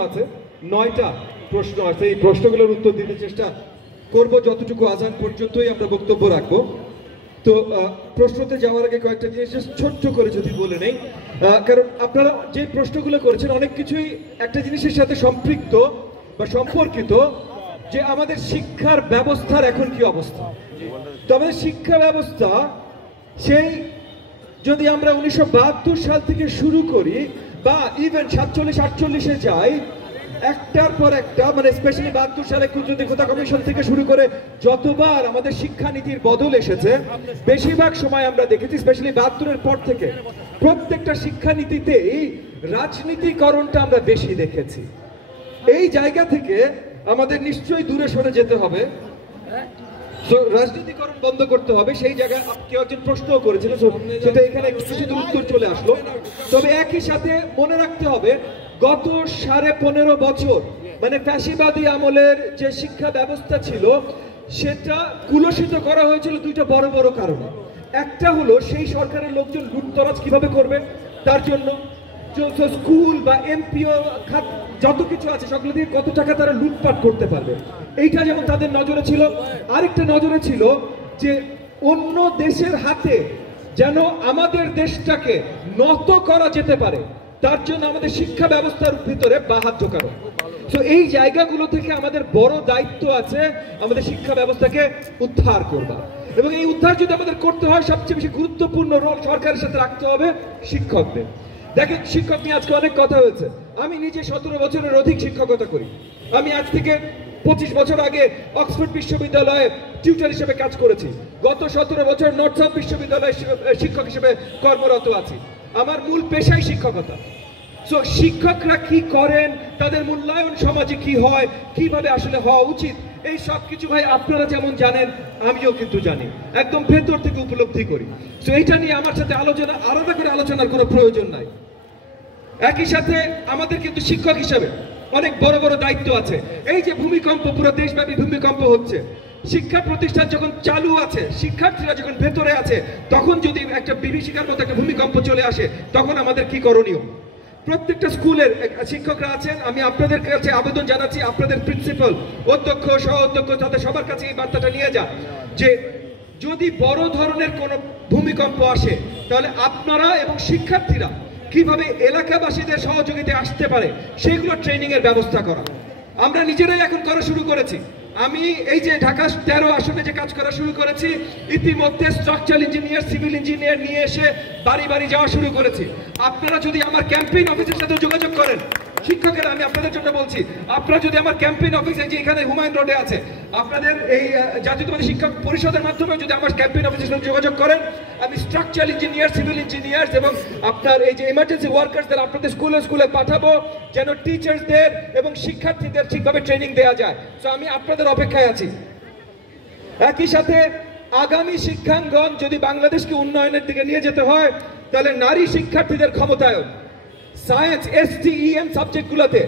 আছে 9টা প্রশ্ন আছে। এই প্রশ্নগুলোর উত্তর দিতে চেষ্টা করব যতটুকু আজান পর্যন্তই আমরা বক্তব্য রাখবো। তো প্রশ্নতে যাওয়ার আগে কয়েকটা জিনিস ছোট্ট করে যদি বলে নেই, কারণ আপনারা যে প্রশ্নগুলো করেছেন অনেক কিছুই একটা জিনিসের সাথে সম্পৃক্ত বা সম্পর্কিত, যে আমাদের শিক্ষার ব্যবস্থার এখন কি অবস্থা। তো আমাদের শিক্ষা ব্যবস্থা সেই যদি আমরা 1972 সাল থেকে শুরু করি বা ইভেন 47-48-এ যাই, একটার পর একটা, মানে স্পেশালি 72 সালে ক্ষুদ্র কমিশন থেকে শুরু করে যতবার আমাদের শিক্ষানীতির বদল এসেছে, বেশিরভাগ সময় আমরা দেখেছি স্পেশালি 72-এর পর থেকে প্রত্যেকটা শিক্ষানীতিতেই রাজনীতিকরণটা আমরা বেশি দেখেছি। এই জায়গা থেকে আমাদের নিশ্চয়ই দূরে সরে যেতে হবে, রাজনীতিকরণ বন্ধ করতে হবে। সেই জায়গায় কেউ একজন প্রশ্নও করেছিল, সেটা এখানে কিছু উত্তর চলে আসলো। তবে একই সাথে মনে রাখতে হবে গত 15.5 বছর মানে ফ্যাসিবাদী আমলের যে শিক্ষা ব্যবস্থা ছিল সেটা কুলসিত করা হয়েছিল দুইটা বড় বড় কারণে। একটা হলো সেই সরকারের লোকজন লুটতরাজ কিভাবে করবে, তার জন্য স্কুল বা এমপিও যত কিছু আছে সেগুলো দিয়ে কত টাকা তারা লুটপাট করতে পারবে, এইটা যেমন তাদের নজরে ছিল। আরেকটা নজরে ছিল যে অন্য দেশের হাতে যেন আমাদের দেশটাকে নত করা যেতে পারে, তার জন্য আমাদের শিক্ষা ব্যবস্থার ভিতরে বাহাত ঢোকানো। তো এই জায়গাগুলো থেকে আমাদের বড় দায়িত্ব আছে আমাদের শিক্ষা ব্যবস্থাকে উদ্ধার করবা, এবং এই উদ্ধার যদি আমাদের করতে হয় সবচেয়ে বেশি গুরুত্বপূর্ণ রোল সরকারের সাথে রাখতে হবে শিক্ষকদের। দেখেন, শিক্ষক নিয়ে আজকে অনেক কথা হয়েছে। আমি নিজে 17 বছরের অধিক শিক্ষকতা করি। আমি আজ থেকে 25 বছর আগে অক্সফোর্ড বিশ্ববিদ্যালয়ে টিউটর হিসেবে কাজ করেছি। গত 17 বছর নর্থ সাউথ বিশ্ববিদ্যালয়ে শিক্ষক হিসেবে কর্মরত আছি। আমার মূল পেশাই শিক্ষকতা। সো শিক্ষকরা কি করেন, তাদের মূল্যায়ন সমাজে কি হয়, কিভাবে আসলে হওয়া উচিত, এই সব কিছু ভাই আপনারা যেমন জানেন আমিও কিন্তু জানি, একদম ভেতর থেকে উপলব্ধি করি। সো এইটা নিয়ে আমার সাথে আলাদা করে আলোচনার কোনো প্রয়োজন নাই। একই সাথে আমাদের কিন্তু শিক্ষক হিসাবে অনেক বড় বড় দায়িত্ব আছে। এই যে ভূমিকম্প, পুরো দেশব্যাপী ভূমিকম্প হচ্ছে, শিক্ষা প্রতিষ্ঠান যখন চালু আছে, শিক্ষার্থীরা যখন ভেতরে আছে, তখন যদি একটা বিভীষিকার মতো একটা ভূমিকম্প চলে আসে, তখন আমাদের কি করণীয়? প্রত্যেকটা স্কুলের শিক্ষকরা আছেন, আমি আপনাদের কাছে আবেদন জানাচ্ছি, আপনাদের প্রিন্সিপাল, অধ্যক্ষ, সহ অধ্যক্ষ, তাদের সবার কাছে এই বার্তাটা নিয়ে যান যে যদি বড় ধরনের কোনো ভূমিকম্প আসে তাহলে আপনারা এবং শিক্ষার্থীরা কিভাবে এলাকাবাসীদের সহযোগিতায় আসতে পারে সেগুলো ট্রেনিং এর ব্যবস্থা করা। আমরা নিজেরাই এখন করা শুরু করেছি। আমি এই যে ঢাকা 13 আসনে যে কাজ করা শুরু করেছি, ইতিমধ্যে স্ট্রাকচারাল ইঞ্জিনিয়ার, সিভিল ইঞ্জিনিয়ার নিয়ে এসে বাড়ি বাড়ি যাওয়া শুরু করেছি। আপনারা যদি আমার ক্যাম্পেইন অফিসের সাথে যোগাযোগ করেন, শিক্ষকেরা, আমি আপনাদের জন্য বলছি, আপনারা যদি আমার ক্যাম্পেইন অফিস, এই যে এখানে হুমায়ুন রোডে আছে, আপনাদের এই জাতীয়তাবাদী শিক্ষক পরিষদের মাধ্যমে যদি আমার ক্যাম্পেইন অফিসের সাথে যোগাযোগ করেন, আমি স্ট্রাকচারাল ইঞ্জিনিয়ার, সিভিল ইঞ্জিনিয়ার এবং আপনার এই যে ইমার্জেন্সি ওয়ার্কার্সদের আপনাদের স্কুলে পাঠাবো, যেন টিচার্সদের এবং শিক্ষার্থীদের ঠিকভাবে ট্রেনিং দেওয়া যায়। তো আমি আপনাদের অপেক্ষায় আছি। একই সাথে আগামী শিক্ষাঙ্গন যদি বাংলাদেশকে উন্নয়নের দিকে নিয়ে যেতে হয়, তাহলে নারী শিক্ষার্থীদের ক্ষমতায়ন, সায়েন্স, STEM সাবজেক্টগুলোতে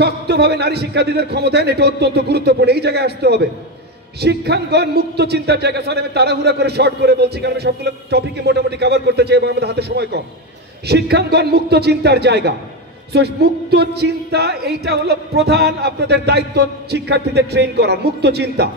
শক্তভাবে নারী শিক্ষার্থীদের ক্ষমতায়ন, এটা অত্যন্ত গুরুত্বপূর্ণ। এই জায়গায় আসতে হবে। শিক্ষাঙ্গন মুক্ত চিন্তার জায়গা। স্যার, আমি তাড়াহুড়া করে শর্ট করে বলছি কারণ আমি সবগুলো টপিকে মোটামুটি কভার করতে চাই এবং আমাদের হাতে সময় কম। শিক্ষাঙ্গন মুক্ত চিন্তার জায়গা। মুক্ত চিন্তা, এইটা হলো প্রধান আপনাদের দায়িত্ব, শিক্ষার্থীদের ট্রেন করার মুক্ত চিন্তা।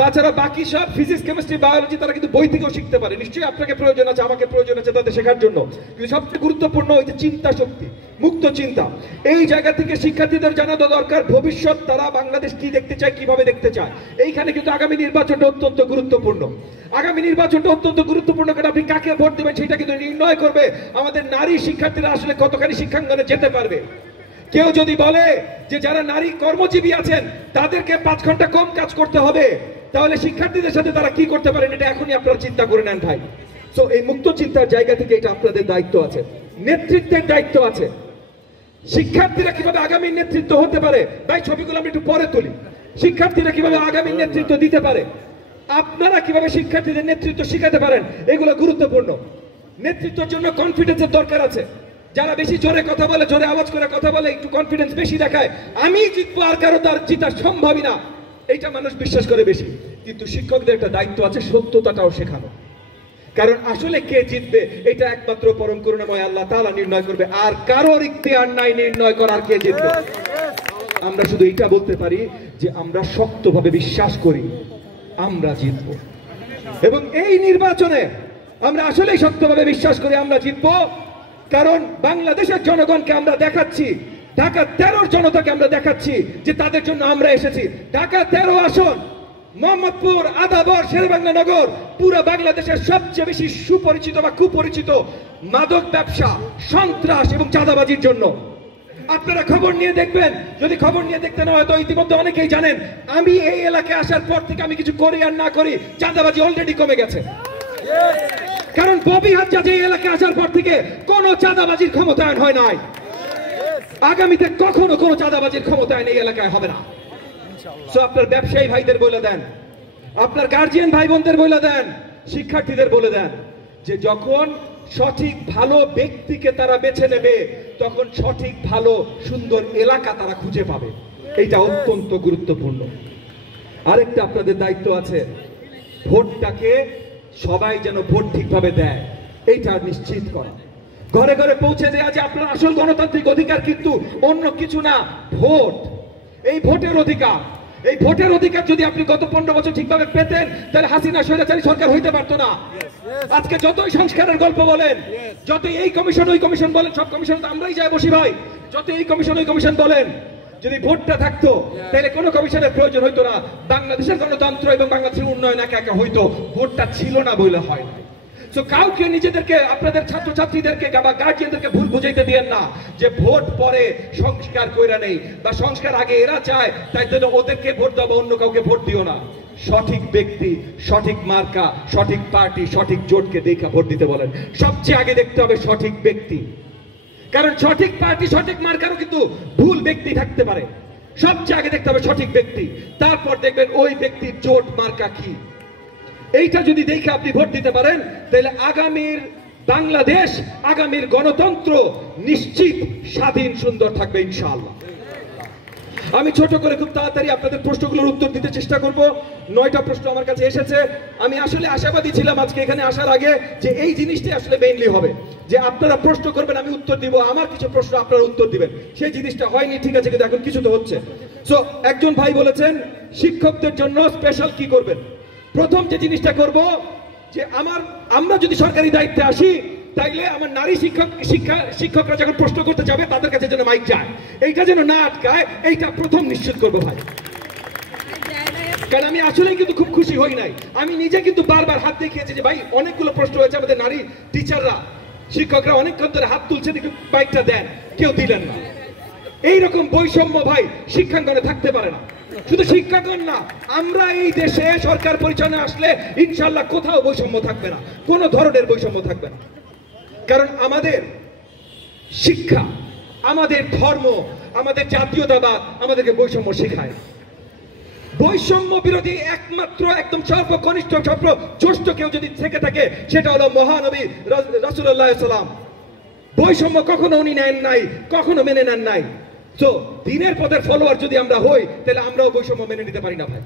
তাছাড়া বাকি সব ফিজিক্স, কেমিস্ট্রি, বায়োলজি তারা কিন্তু বই থেকেও শিখতে পারে। নিশ্চয়ই আপনাকে প্রয়োজন আছে, আমাকে প্রয়োজন আছে তাদের শেখার জন্য, কিন্তু সবচেয়ে গুরুত্বপূর্ণ ওই যে চিন্তা শক্তি, মুক্ত চিন্তা। এই জায়গা থেকে শিক্ষার্থীদের জানা দরকার ভবিষ্যৎ তারা বাংলাদেশ কি দেখতে চায়, কিভাবে দেখতে চায়। এইখানে কিন্তু আগামী নির্বাচনটা অত্যন্ত গুরুত্বপূর্ণ। আগামী নির্বাচনটা অত্যন্ত গুরুত্বপূর্ণ, কারণ আপনি কাকে ভোট দেবেন সেটা কিন্তু নির্ণয় করবে আমাদের নারী শিক্ষার্থীরা আসলে কতখানি শিক্ষাঙ্গনে যেতে পারবে। কেউ যদি বলে যে যারা নারী কর্মজীবী আছেন তাদেরকে 5 ঘন্টা কম কাজ করতে হবে, তাহলে শিক্ষার্থীদের সাথে তারা কি করতে পারেন, এটা এখনই আপনারা চিন্তা করে নেন ভাই। সো এই মুক্ত চিন্তার জায়গা থেকে এটা আপনাদের দায়িত্ব আছে, নেতৃত্বের দায়িত্ব আছে। শিক্ষার্থীরা কিভাবে আগামী নেতৃত্ব হতে পারে, ভাই ছবিগুলো আমি একটু পরে তুলি। শিক্ষার্থীরা কিভাবে আগামী নেতৃত্ব দিতে পারে, আপনারা কিভাবে শিক্ষার্থীদের নেতৃত্ব শিখাতে পারেন, এগুলো গুরুত্বপূর্ণ। নেতৃত্বের জন্য কনফিডেন্সের দরকার আছে। যারা বেশি জোরে কথা বলে, জোরে আওয়াজ করে কথা বলে, একটু কনফিডেন্স বেশি দেখায়, আমি জিতবো আর কারো তার জিতা সম্ভবই না, এইটা মানুষ বিশ্বাস করে বেশি। কিন্তু শিক্ষকদের একটা দায়িত্ব আছে সত্যতাটাও শেখানো। কারণ আসলে কে জিতবে এটা একমাত্র পরম করুণাময় আল্লাহ তাআলা নির্ণয় করবে, আর কারোর ইখতিয়ার নাই নির্ণয় করার কে জিতবে। আমরা শুধু এটা বলতে পারি যে আমরা শক্তভাবে বিশ্বাস করি আমরা জিতব, এবং এই নির্বাচনে আমরা আসলেই শক্তভাবে বিশ্বাস করি আমরা জিতব। কারণ বাংলাদেশের জনগণকে আমরা দেখাচ্ছি, ঢাকা 13 জনতাকে আমরা দেখাচ্ছি যে তাদের জন্য আমরা এসেছি। ঢাকা 13 আসন, মোহাম্মদপুর, আদাবর, শেরেবাংলা নগর, পুরো বাংলাদেশের সবচেয়ে বেশি সুপরিচিত বা কুপরিচিত মাদক ব্যবসা, সন্ত্রাস এবং চাঁদাবাজির জন্য। আপনারা খবর নিয়ে দেখবেন, যদি খবর নিয়ে দেখতে না হয় তো ইতিমধ্যে অনেকেই জানেন আমি এই এলাকায় আসার পর থেকে আমি কিছু করি আর না করি চাঁদাবাজি অলরেডি কমে গেছে। কারণ ববি হাজ্জাজ এই এলাকায় আসার পর থেকে কোনো চাঁদাবাজির ক্ষমতায়ন হয় নাই, আগামীতে কখনো কোনো চাঁদাবাজির ক্ষমতায়ন এই এলাকায় হবে না। সো আপনার ব্যবসায়ী ভাইদের বলে দেন, আপনার গার্জিয়ান ভাই বোনদের বলে দেন, শিক্ষার্থীদের বলে দেন যে যখন সঠিক ভালো ব্যক্তিকে তারা বেছে নেবে তখন সঠিক ভালো সুন্দর এলাকা তারা খুঁজে পাবে। এইটা অত্যন্ত গুরুত্বপূর্ণ। আরেকটা আপনাদের দায়িত্ব আছে, ভোটটাকে সবাই যেন ভোট ঠিকভাবে দেয় এইটা নিশ্চিত করা, ঘরে ঘরে পৌঁছে দেওয়া যে আপনার আসল গণতান্ত্রিক অধিকার কিন্তু অন্য কিছু না, ভোট। এই ভোটের অধিকার, এই ভোটের অধিকার যদি আপনি গত 15 বছর ঠিকভাবে পেতেন তাহলে হাসিনা স্বৈরাচারী সরকার হইতে পারতো না। আজকে যতই সংস্কারের গল্প বলেন, যতই এই কমিশন ওই কমিশন বলেন, সব কমিশন তো আমরাই যাই বসি ভাই, যত এই কমিশন ওই কমিশন বলেন, যদি ভোটটা থাকতো তাহলে কোনো কমিশনের প্রয়োজন হইতো না। বাংলাদেশের গণতন্ত্র এবং বাংলাদেশের উন্নয়ন একা একা হইতো, ভোটটা ছিল না বলে হয় না। সো কাউকে নিজেদেরকে, আপনাদের ছাত্রছাত্রীদেরকে বা গার্জিয়ানদেরকে ভুল বুঝাইতে দিয়েন না যে ভোট পরে সংস্কার কইরা নেই বা সংস্কার আগে এরা চায় তাই জন্য ওদেরকে ভোট দাও বা অন্য কাউকে ভোট দিও না। সঠিক ব্যক্তি, সঠিক মার্কা, সঠিক পার্টি, সঠিক জোটকে দেখা ভোট দিতে বলেন। সবচেয়ে আগে দেখতে হবে সঠিক ব্যক্তি, কারণ সঠিক পার্টি সঠিক মার্কারও কিন্তু ভুল ব্যক্তি থাকতে পারে। সবচেয়ে আগে দেখতে হবে সঠিক ব্যক্তি, তারপর দেখবেন ওই ব্যক্তির জোট মার্কা কি। এইটা যদি দেখে আপনি ভোট দিতে পারেন তাহলে আগামীর বাংলাদেশ, আগামীর গণতন্ত্র নিশ্চিত স্বাধীন সুন্দর থাকবে ইনশাআল্লাহ। আমি ছোট করে খুব তাড়াতাড়ি আপনাদের প্রশ্নগুলোর উত্তর দিতে চেষ্টা করব। 9টা প্রশ্ন আমার কাছে এসেছে। আমি আসলে আশাবাদী ছিলাম আজকে এখানে আসার আগে যে এই জিনিসটাই আসলে মেইনলি হবে, যে আপনারা প্রশ্ন করবেন আমি উত্তর দিব, আমার কিছু প্রশ্ন আপনারা উত্তর দিবেন। সেই জিনিসটা হয়নি, ঠিক আছে, কিন্তু এখন কিছু তো হচ্ছে। সো একজন ভাই বলেছেন শিক্ষকদের জন্য স্পেশাল কি করবেন। প্রথম যে জিনিসটা করব যে আমরা যদি সরকারি দায়িত্বে আসি তাইলে আমার নারী শিক্ষকরা যখন প্রশ্ন করতে যাবে তাদের কাছে যেন মাইক যায়, এইটা যেন না আটকায়, এইটা প্রথম নিশ্চিত করবো ভাই। কারণ আমি আসলেই কিন্তু খুব খুশি হই নাই, আমি নিজে কিন্তু বারবার হাত দেখিয়েছি যে ভাই অনেকগুলো প্রশ্ন হয়েছে, আমাদের নারী টিচাররা, শিক্ষকরা অনেকক্ষণ ধরে হাত তুলছেন, একটু মাইকটা দেন, কেউ দিলেন না। এইরকম বৈষম্য ভাই শিক্ষাঙ্গনে থাকতে পারে না। শুধু শিক্ষাঙ্গন না, আমরা এই দেশে সরকার পরিচালনায় আসলে ইনশাল্লাহ কোথাও বৈষম্য থাকবে না, কোনো ধরনের বৈষম্য থাকবে না। কারণ আমাদের শিক্ষা, আমাদের ধর্ম, আমাদের জাতীয়তাবাদ আমাদেরকে বৈষম্য শেখায়। বৈষম্য বিরোধী একমাত্র একদম সর্বকনিষ্ঠ সর্বজ্যেষ্ঠ কেউ যদি থেকে থাকে সেটা হলো মহানবী রাসূলুল্লাহ সাল্লাম। বৈষম্য কখনো উনি নেন নাই, কখনো মেনে নেন নাই। তো দিনের পথের ফলোয়ার যদি আমরা হই তাহলে আমরাও বৈষম্য মেনে নিতে পারি না ভাই।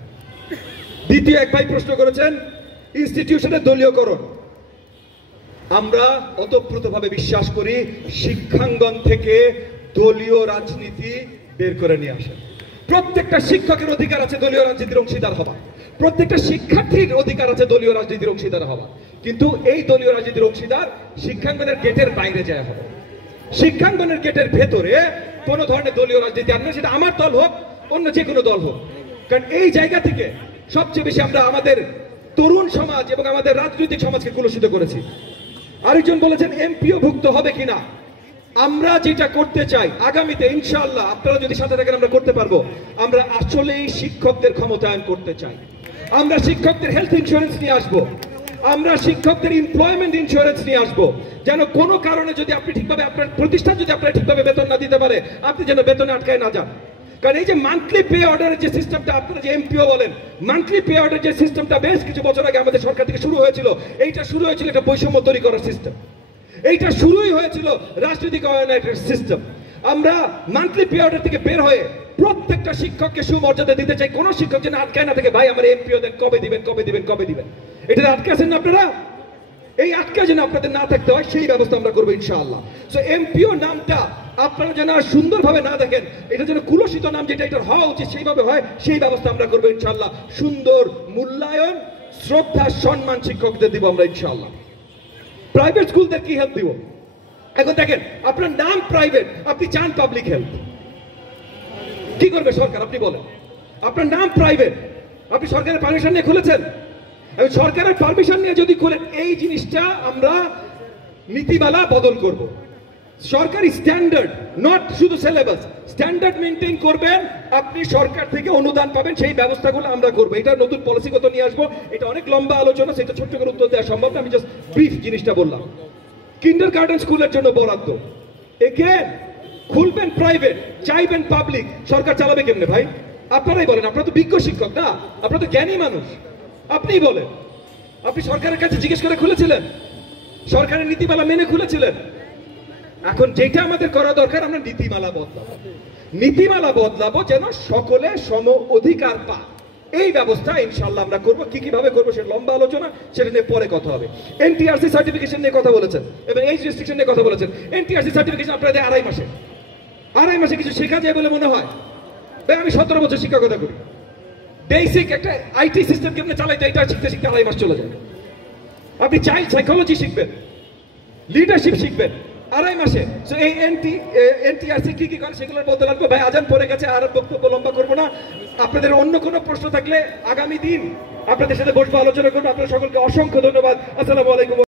দ্বিতীয় এক ভাই প্রশ্ন করেছেন ইনস্টিটিউশনের দলীয়করণ। আমরা ওতপ্রোতভাবে বিশ্বাস করি শিক্ষাঙ্গন থেকে দলীয় রাজনীতি বের করে নিয়ে আসেন। প্রত্যেকটা শিক্ষকের অধিকার আছে দলীয় রাজনীতির অংশীদার হওয়া, প্রত্যেকটা শিক্ষার্থীর অধিকার আছে দলীয় রাজনীতির অংশীদার হওয়া, কিন্তু এই দলীয় রাজনীতির অংশীদার শিক্ষাঙ্গনের গেটের বাইরে যায় হবে। শিক্ষাঙ্গনের গেটের ভেতরে কোন ধরনের দলীয় রাজনীতি আনবে, সেটা আমার দল হোক অন্য যে কোনো দল হোক। কারণ এই জায়গা থেকে সবচেয়ে বেশি আমরা আমাদের তরুণ সমাজ এবং আমাদের রাজনৈতিক সমাজকে কলুষিত করেছি। আরেকজন বলেছেন এমপিও ভুক্ত হবে কিনা। আমরা যেটা করতে চাই আগামীতে ইনশাআল্লাহ আপনারা যদি সাথে থাকেন আমরা করতে পারবো। আমরা আসলেই শিক্ষকদের ক্ষমতায়ন করতে চাই। আমরা শিক্ষকদের হেলথ ইন্স্যুরেন্স নিয়ে আসবো, আমরা শিক্ষকদের এমপ্লয়মেন্ট ইন্স্যুরেন্স নিয়ে আসবো, যেন কোনো কারণে যদি আপনি ঠিকভাবে আপনার প্রতিষ্ঠান যদি আপনারা ঠিকভাবে বেতন না দিতে পারে আপনি যেন বেতনে আটকায় না যান। কারণ এই যে মান্থলি পে অর্ডারের যে সিস্টেমটা আপনারা যে এমপিও বলেন, মান্থলি পে অর্ডার যে সিস্টেমটা বেশ কিছু বছর আগে আমাদের সরকার থেকে শুরু হয়েছিল, এইটা শুরু হয়েছিল একটা বৈষম্য তৈরি করার সিস্টেম। এইটা শুরুই হয়েছিল রাজনৈতিক অর্গানাইজেশন সিস্টেম। আমরা মান্থলি পে অর্ডার থেকে বের হয়ে প্রত্যেকটা শিক্ষককে সুমর্যাদা দিতে চাই। কোন শিক্ষক যেন আটকায় না থাকে, ভাই আমার এমপিও দেন, কবে দিবেন কবে দিবেন কবে দিবেন। এটা আটকে আছেন না আপনারা? এই আটকা যেন আপনাদের না থাকতে হয় সেই ব্যবস্থা আমরা করবো ইনশাআল্লাহ। সো এমপিও নামটা আপনারা যেন সুন্দরভাবে না দেখেন, এটা যেন কুলসিত নাম যেটা এটা হওয়া উচিত সেইভাবে হয়, সেই ব্যবস্থা আমরা করবো ইনশাআল্লাহ। সুন্দর মূল্যায়ন, শ্রদ্ধা, সম্মান শিক্ষকদের দিব আমরা ইনশাআল্লাহ। প্রাইভেট স্কুলদের কি হেল্প দিব? এখন দেখেন, আপনার নাম প্রাইভেট, আপনি চান পাবলিক হেল্প, কি করবে সরকার? আপনি বলেন, আপনার নাম প্রাইভেট, আপনি সরকারের পারমিশন নিয়ে খুলেছেন? সরকারের পারমিশন নিয়ে যদি খুলেন, এই জিনিসটা আমরা নীতিমালা বদল করব। সরকারি স্ট্যান্ডার্ড, নট শুধু সিলেবাস, স্ট্যান্ডার্ড মেনটেন করবেন, আপনি সরকার থেকে অনুদান পাবেন, সেই ব্যবস্থাগুলো আমরা করবো। এটা নতুন পলিসিগত নিয়ে আসবো, এটা অনেক লম্বা আলোচনা, সেটা ছোট্ট করে উত্তর দেওয়া সম্ভব না, আমি জাস্ট ব্রিফ জিনিসটা বললাম। কিন্ডারগার্টেন স্কুলের জন্য বরাদ্দ, একে খুলবেন প্রাইভেট, চাইবেন পাবলিক, সরকার চালাবে কেমনে ভাই? আপনারাই বলেন, আপনারা তো বিজ্ঞ শিক্ষক না, আপনারা তো জ্ঞানী মানুষ, আপনিই বলেন। আপনি সরকারের কাছে জিজ্ঞেস করে খুলেছিলেন? সরকারের নীতিমালা মেনে খুলেছিলেন? এখন যেটা আমাদের করা দরকার, আমরা নীতিমালা বদলাবো, নীতিমালা বদলাবো যেন সকলে সম অধিকার পায়, এই ব্যবস্থা ইনশাআল্লাহ আমরা করবো। কি কিভাবে করবো সেটা লম্বা আলোচনা, সেটা নিয়ে পরে কথা হবে। এনটিআরসি সার্টিফিকেশন নিয়ে কথা বলেছেন এবং এজ রেস্ট্রিকশন নিয়ে কথা বলেছেন। এনটিআরসি সার্টিফিকেশন আপনাদের আড়াই মাসে কিছু শেখা যায় বলে মনে হয়? ভাই আমি 17 বছর শিক্ষকতা করি, বেসিক একটা আইটি সিস্টেম কেমনে চালাইতে, এটা শিখতে শিখতে আড়াই মাস চলে যায়। আপনি চাইল্ড সাইকোলজি শিখবেন, লিডারশিপ শিখবেন আড়াই মাসে। সো এই এনটিআরসি কি কি করে সেগুলোর বলতে লাগবে। ভাই আজান পড়ে গেছে, আর বক্তব্য লম্বা করবো না। আপনাদের অন্য কোনো প্রশ্ন থাকলে আগামী দিন আপনাদের সাথে বসবো, আলোচনা করবো। আপনাদের সকলকে অসংখ্য ধন্যবাদ। আসসালামু আলাইকুম।